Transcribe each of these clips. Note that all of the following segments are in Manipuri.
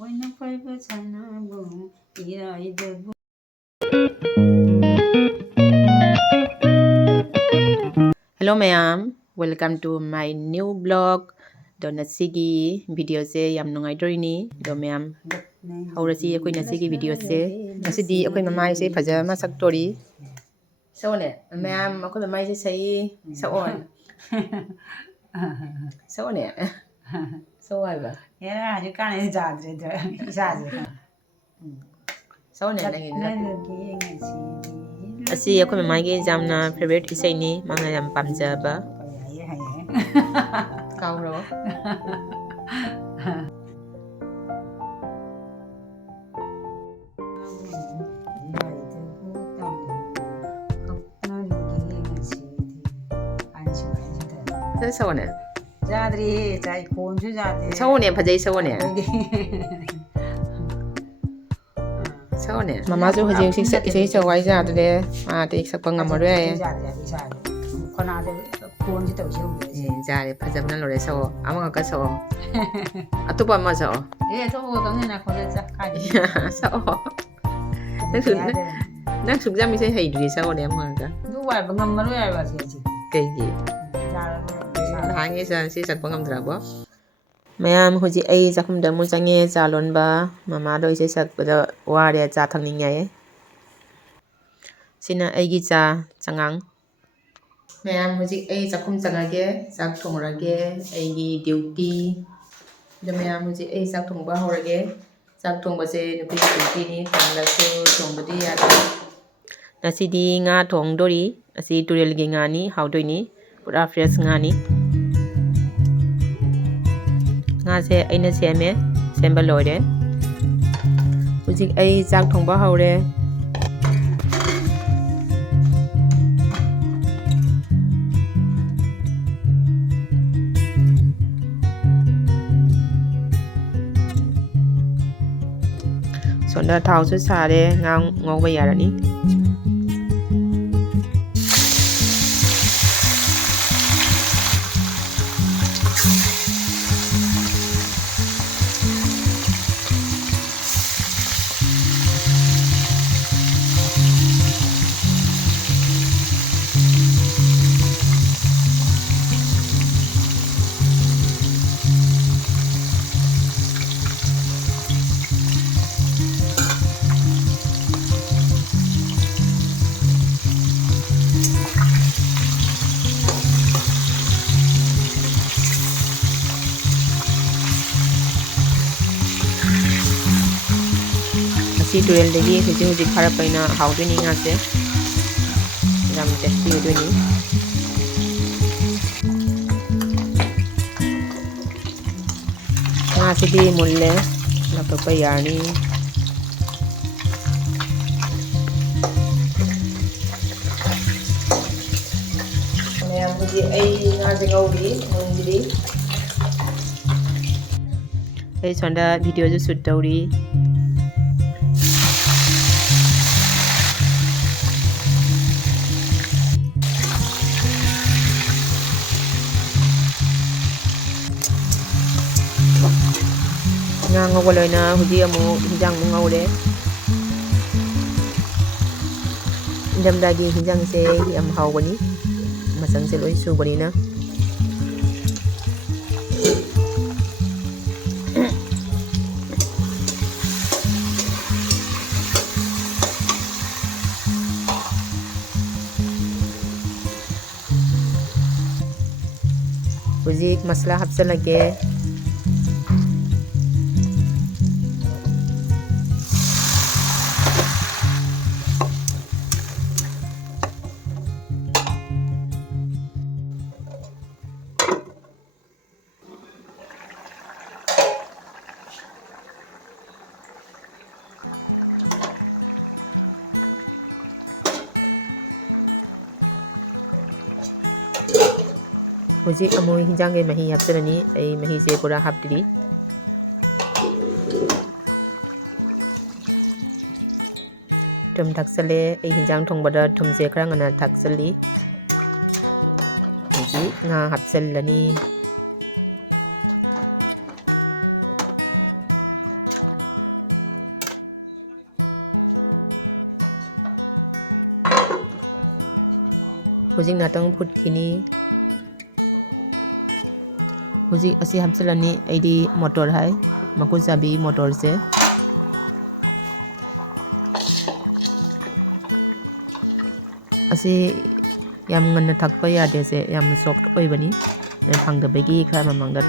Hello ma'am, welcome to my new vlog. Do nasigi video se yam nungai dorini. Do ma'am, haurasi akoi nasigi video se. Nasidi akoi mamai se pajama sak tori. So ne, ma'am akoi mamai se saye so on. So ne. So ai ba. Yeah, you can't judge it. So ne nangin na. Asi akoi mamai ge jamna favorite esei ni mangna yam pamjaba. Kau ro. So ne. Jadri, chai phone chu jadri. So ne phajai so ne. So ne. Mama chu hajik sik esei so wai ja de. Te sak pangam ma re. Khona de phone chu tau chu. Ja de phajabna lo re so. Ama ka so. Atupa ma so. To to ne na khole cha kai. So. Nang suk jam se hai du so ne ma ka. Du wai ba ngam ma ro ai ba se chi. Kai gi. Hangi sa si sak pangam dra bo. Mayam huji ai jakhum da mu change cha lon ba mama do se sak da wa re cha thang ning ngai. Sina ai gi cha changang. Mayam huji ai jakhum changa ge sak thong ra ge ai gi duty. Da mayam huji ai sak thong ba ho ra ge sak thong ba se nupi duty ni thang la su thong ba di ya. Nasidi nga thong dori asi turel ge nga ni how doi ni pura fresh nga ni. Nga se aina seme semba loire. Hujik ai chak thongba haure. Sonda thau su sare ngang ngau ba yarani. Si turel degi huji khara paina how do ni nga se jam tasty do ni nga si di mulle la pa yani mayam huji ai nga je gauri mungiri ai sonda video ju shoot tauri. Nga ngau loy na huji amu hinjang mu ngau de. Indam dagi hinjang se am hau bani. Masang se loi su bani na. Huji masala hapsa lage. Hujik amu hinjang ge mahi hapsarani ai mahi se pura hapdiri. Tum thaksale ai hinjang thongbada thum se khara ngana thaksali. Hujik nga hapsallani. ꯍꯧꯖꯤꯛ ꯉꯥꯛꯇꯪ ꯐꯨꯠꯈꯤꯅꯤ ꯍꯧꯖꯤꯛ ꯑꯁꯤ ꯍꯥꯞꯆꯤꯜꯂꯅꯤ ꯑꯩꯗꯤ ꯃꯣꯇꯣꯔ ꯍꯥꯏ ꯃꯀꯨ ꯆꯥꯕꯤ ꯃꯣꯇꯣꯔꯁꯦ ꯑꯁꯤ ꯌꯥꯝ ꯉꯟꯅ ꯊꯥꯛꯄ ꯌꯥꯗꯦꯁꯦ ꯌꯥꯝ ꯁꯣꯐꯠ ꯑꯣꯏꯕꯅꯤ ꯐꯪꯗꯕꯒꯤ ꯈꯔ ꯃꯃꯥꯡꯗ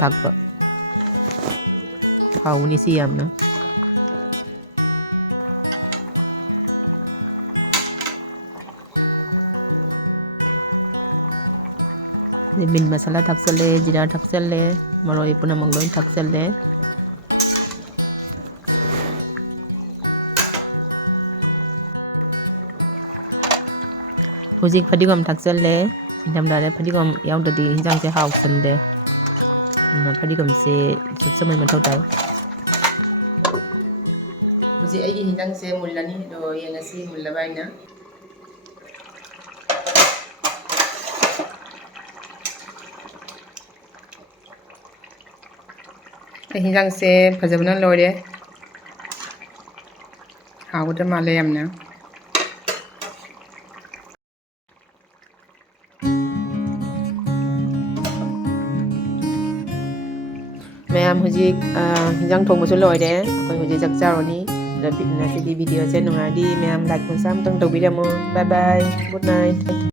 ꯊꯥꯛꯄ ꯍꯥꯎꯅꯤ ꯁꯤ ꯌꯥꯝꯅ ꯃꯤꯠ ꯃꯁꯥꯂꯥ ꯊꯥꯛꯆꯜꯂꯦ ꯖꯤꯔꯥ ꯊꯥꯛꯆꯜꯂꯦ ꯃꯔꯣꯏ ꯄꯨꯝꯅꯃꯛ ꯂꯣꯏ ꯊꯥꯛꯆꯜꯂꯦ ꯍꯧꯖꯤꯛ ꯐꯗꯤꯒꯣꯝ ꯊꯥꯛꯆꯜꯂꯦ ꯏꯪꯊꯝꯊꯥꯗ ꯐꯗꯤꯒꯣꯝ ꯌꯥꯎꯗ꯭ꯔꯗꯤ ꯏꯟꯖꯥꯡꯁꯦ ꯍꯥꯎꯁꯟꯗꯦ ꯐꯗꯤꯒꯣꯝꯁꯦ ꯆꯞꯆꯟꯕꯩ ꯃꯊꯧ ꯇꯥꯏ ꯍꯧꯖꯤꯛ ꯑꯩꯒꯤ ꯏꯟꯖꯥꯡꯁꯦ ꯃꯨꯜꯂꯅꯤ ꯑꯗꯣ ꯌꯦꯡꯉꯁꯤ ꯃꯨꯜꯂꯕ ꯍꯥꯏꯅ ꯑꯩ ꯏꯟꯖꯥꯡꯁꯦ ꯐꯖꯕꯅ ꯂꯣꯏꯔꯦ ꯍꯥꯎꯒꯗꯕ ꯃꯥꯜꯂꯦ ꯌꯥꯝꯅ ꯃꯌꯥꯝ ꯍꯧꯖꯤꯛ ꯏꯟꯖꯥꯡ ꯊꯣꯡꯕꯁꯨ ꯂꯣꯏꯔꯦ ꯑꯩꯈꯣꯏ ꯍꯧꯖꯤꯛ ꯆꯥꯛ ꯆꯥꯔꯨꯅꯤ ꯉꯁꯤꯒꯤ ꯚꯤꯗꯤꯑꯣꯁꯦ ꯅꯨꯡꯉꯥꯏꯔꯗꯤ ꯃꯌꯥꯝ ꯂꯥꯏꯛ ꯃꯆꯥ ꯑꯃꯇꯪ ꯇꯧꯕꯤꯔꯝꯃꯣ ꯕꯥꯏ ꯕꯥꯏ ꯒꯨꯗ ꯅꯥꯏꯠ